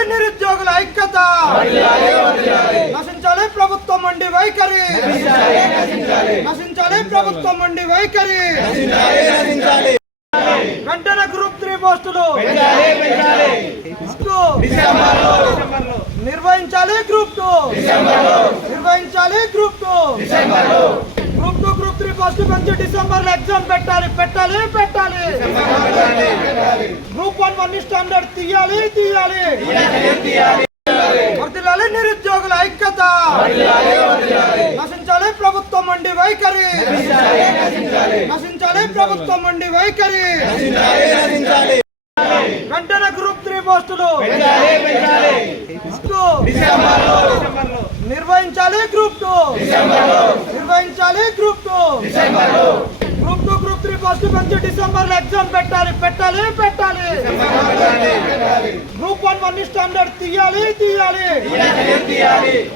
వర్ధిల్లాలి నిరుద్యోగుల ఐక్యత, నశించాలి ప్రభుత్వం మొండి వైఖరి, నశించాలి ప్రభుత్వం మొండి వైఖరి. వెంటనే గ్రూప్ 3 పోస్టులు నిర్వహించాలి. గ్రూప్ 2 నిర్వహించాలి. గ్రూప్ 3 పోస్టులు పెంచి డిసెంబర్ ఎగ్జామ్ పెట్టాలి. గ్రూప్ 1 స్టాండర్డ్ తీయాలి. వర్ధిల్లాలి నిరుద్యోగుల ఐక్యత, నశించాలి ప్రభుత్వం మొండి వైఖరి, నశించాలి ప్రభుత్వం మొండి వైఖరి. వెంటనే గ్రూప్ 3 పోస్టులు నిర్వహించాలి. గ్రూప్ 2 నిర్వహించాలి. గ్రూప్ 3 పోస్టులు పెంచి డిసెంబర్ ఎగ్జామ్ పెట్టాలి. గ్రూప్ 1 స్టాండర్డ్ తీయాలి.